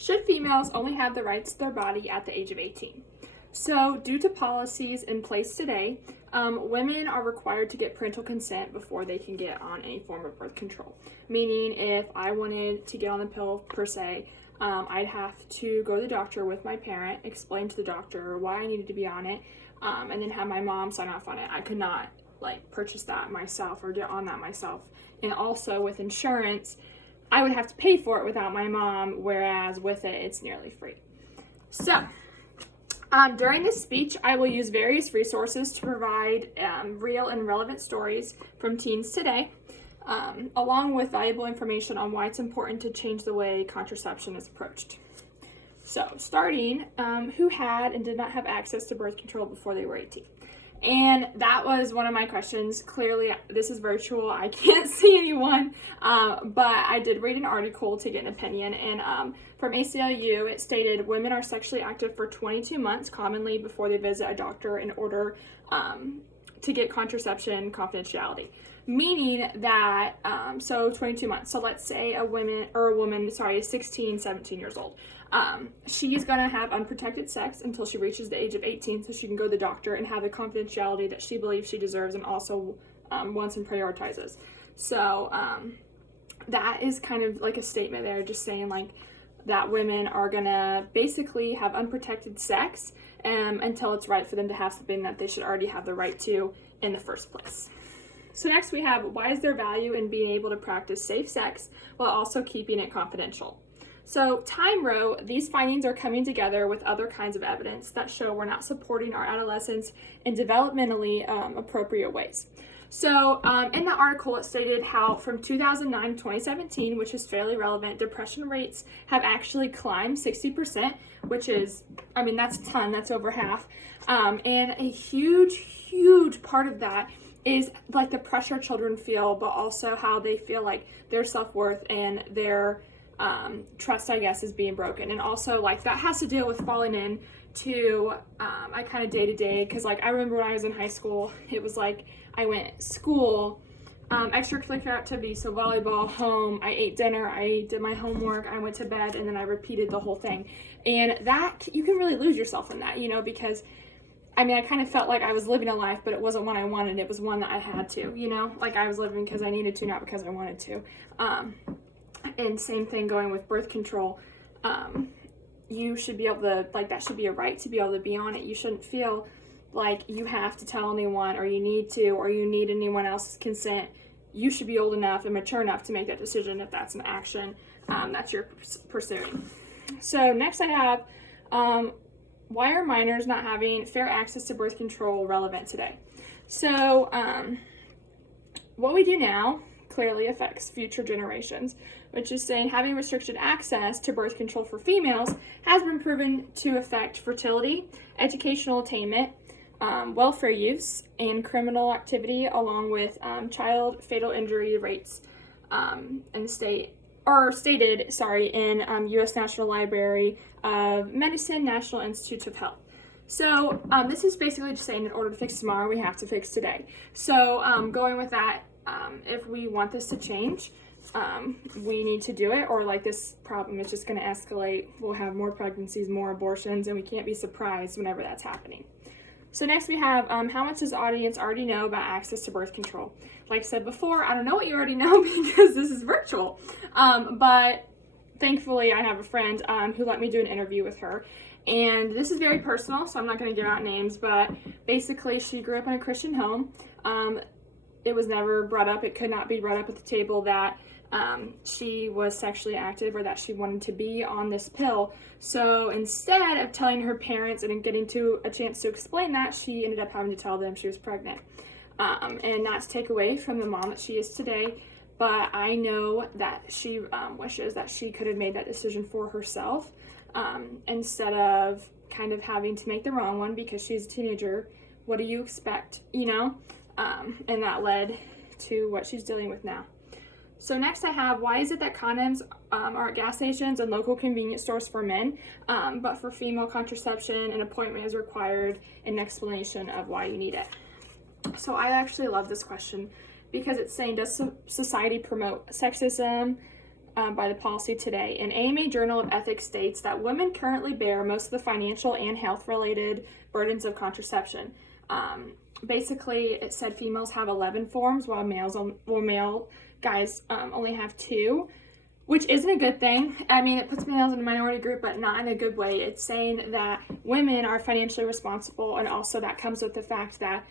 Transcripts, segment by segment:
Should females only have the rights to their body at the age of 18? So, due to policies in place today, women are required to get parental consent before they can get on any form of birth control. Meaning, if I wanted to get on the pill per se, I'd have to go to the doctor with my parent, explain to the doctor why I needed to be on it, and then have my mom sign off on it. I could not purchase that myself or get on that myself. And also with insurance, I would have to pay for it without my mom, whereas with it, it's nearly free. So, during this speech, I will use various resources to provide real and relevant stories from teens today, along with valuable information on why it's important to change the way contraception is approached. So, starting, who had and did not have access to birth control before they were 18? And that was one of my questions. Clearly, this is virtual. I can't see anyone, but I did read an article to get an opinion, and from ACLU, it stated women are sexually active for 22 months, commonly before they visit a doctor in order to get contraception confidentiality. Meaning that, so 22 months. So let's say a woman is 16, 17 years old. She's going to have unprotected sex until she reaches the age of 18 so she can go to the doctor and have the confidentiality that she believes she deserves and also wants and prioritizes. So that is kind of like a statement there, just saying that women are going to basically have unprotected sex until it's right for them to have something that they should already have the right to in the first place. So next we have, why is there value in being able to practice safe sex while also keeping it confidential? So Time wrote, these findings are coming together with other kinds of evidence that show we're not supporting our adolescents in developmentally appropriate ways. So in the article, it stated how from 2009 to 2017, which is fairly relevant, depression rates have actually climbed 60%, which is, that's a ton, that's over half. And a huge part of that is the pressure children feel, but also how they feel like their self-worth and their trust, I guess, is being broken. And also that has to deal with falling in to I kind of day to day, because I remember when I was in high school, it was I went school, extracurricular activities, so volleyball, home, I ate dinner, I did my homework, I went to bed, and then I repeated the whole thing. And that, you can really lose yourself in that, because I kind of felt like I was living a life, but it wasn't one I wanted, it was one that I had to, I was living because I needed to, not because I wanted to. And same thing going with birth control. You should be able to, that should be a right to be able to be on it. You shouldn't feel like you have to tell anyone, or you need to, or you need anyone else's consent. You should be old enough and mature enough to make that decision if that's an action that you're pursuing. So next I have, why are minors not having fair access to birth control relevant today? So what we do now clearly affects future generations, which is saying having restricted access to birth control for females has been proven to affect fertility, educational attainment, welfare use, and criminal activity, along with child fatal injury rates stated in U.S. National Library of Medicine, National Institutes of Health. So this is basically just saying in order to fix tomorrow, we have to fix today. So going with that, if we want this to change, we need to do it, or this problem is just going to escalate. We'll have more pregnancies, more abortions, and we can't be surprised whenever that's happening. So next we have, how much does the audience already know about access to birth control? Like I said before, I don't know what you already know because this is virtual, but thankfully I have a friend who let me do an interview with her. And this is very personal, so I'm not going to give out names, but basically she grew up in a Christian home. It was never brought up, it could not be brought up at the table that she was sexually active or that she wanted to be on this pill. So instead of telling her parents and getting to a chance to explain that, she ended up having to tell them she was pregnant. And not to take away from the mom that she is today, but I know that she wishes that she could have made that decision for herself instead of kind of having to make the wrong one because she's a teenager. What do you expect, and that led to what she's dealing with now. So next I have, why is it that condoms are at gas stations and local convenience stores for men, but for female contraception, an appointment is required, an explanation of why you need it? So I actually love this question because it's saying, does society promote sexism, by the policy today. An AMA Journal of Ethics states that women currently bear most of the financial and health-related burdens of contraception. Basically, it said females have 11 forms, while male guys only have 2, which isn't a good thing. I mean, it puts males in a minority group, but not in a good way. It's saying that women are financially responsible, and also that comes with the fact that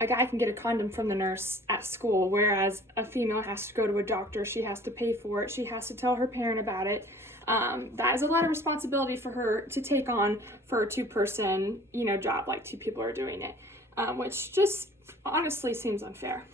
a guy can get a condom from the nurse at school, whereas a female has to go to a doctor. She has to pay for it. She has to tell her parent about it. That is a lot of responsibility for her to take on for a 2-person, job, like 2 people are doing it, which just honestly seems unfair.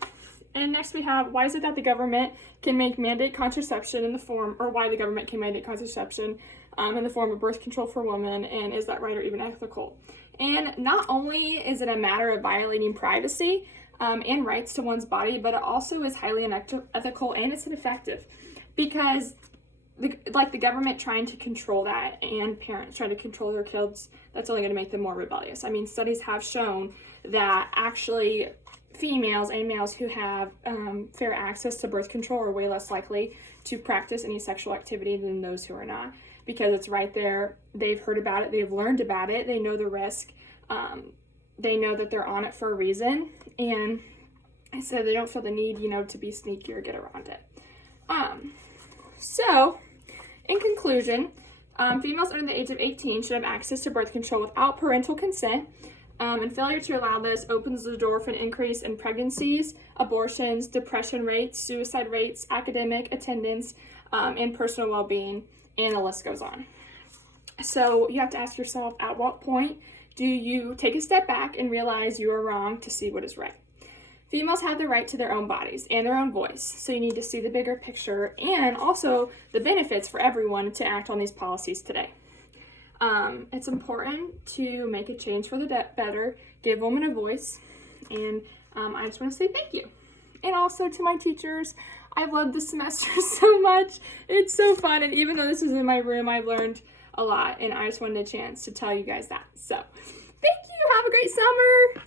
And next we have, why is it that the government can mandate contraception in the form, or why the government can mandate contraception in the form of birth control for women, and is that right or even ethical? And not only is it a matter of violating privacy and rights to one's body, but it also is highly unethical and it's ineffective, because the government trying to control that and parents trying to control their kids, that's only going to make them more rebellious. I mean, studies have shown that actually females and males who have fair access to birth control are way less likely to practice any sexual activity than those who are not, because it's right there. They've heard about it, they've learned about it, they know the risk, they know that they're on it for a reason, and so they don't feel the need, to be sneaky or get around it. So, in conclusion, females under the age of 18 should have access to birth control without parental consent, and failure to allow this opens the door for an increase in pregnancies, abortions, depression rates, suicide rates, academic attendance, and personal well-being, and the list goes on. So you have to ask yourself, at what point do you take a step back and realize you are wrong to see what is right? Females have the right to their own bodies and their own voice, so you need to see the bigger picture and also the benefits for everyone to act on these policies today. It's important to make a change for the better, give women a voice, and I just want to say thank you. And also to my teachers, I've loved this semester so much. It's so fun, and even though this is in my room, I've learned a lot, and I just wanted a chance to tell you guys that. So, thank you. Have a great summer.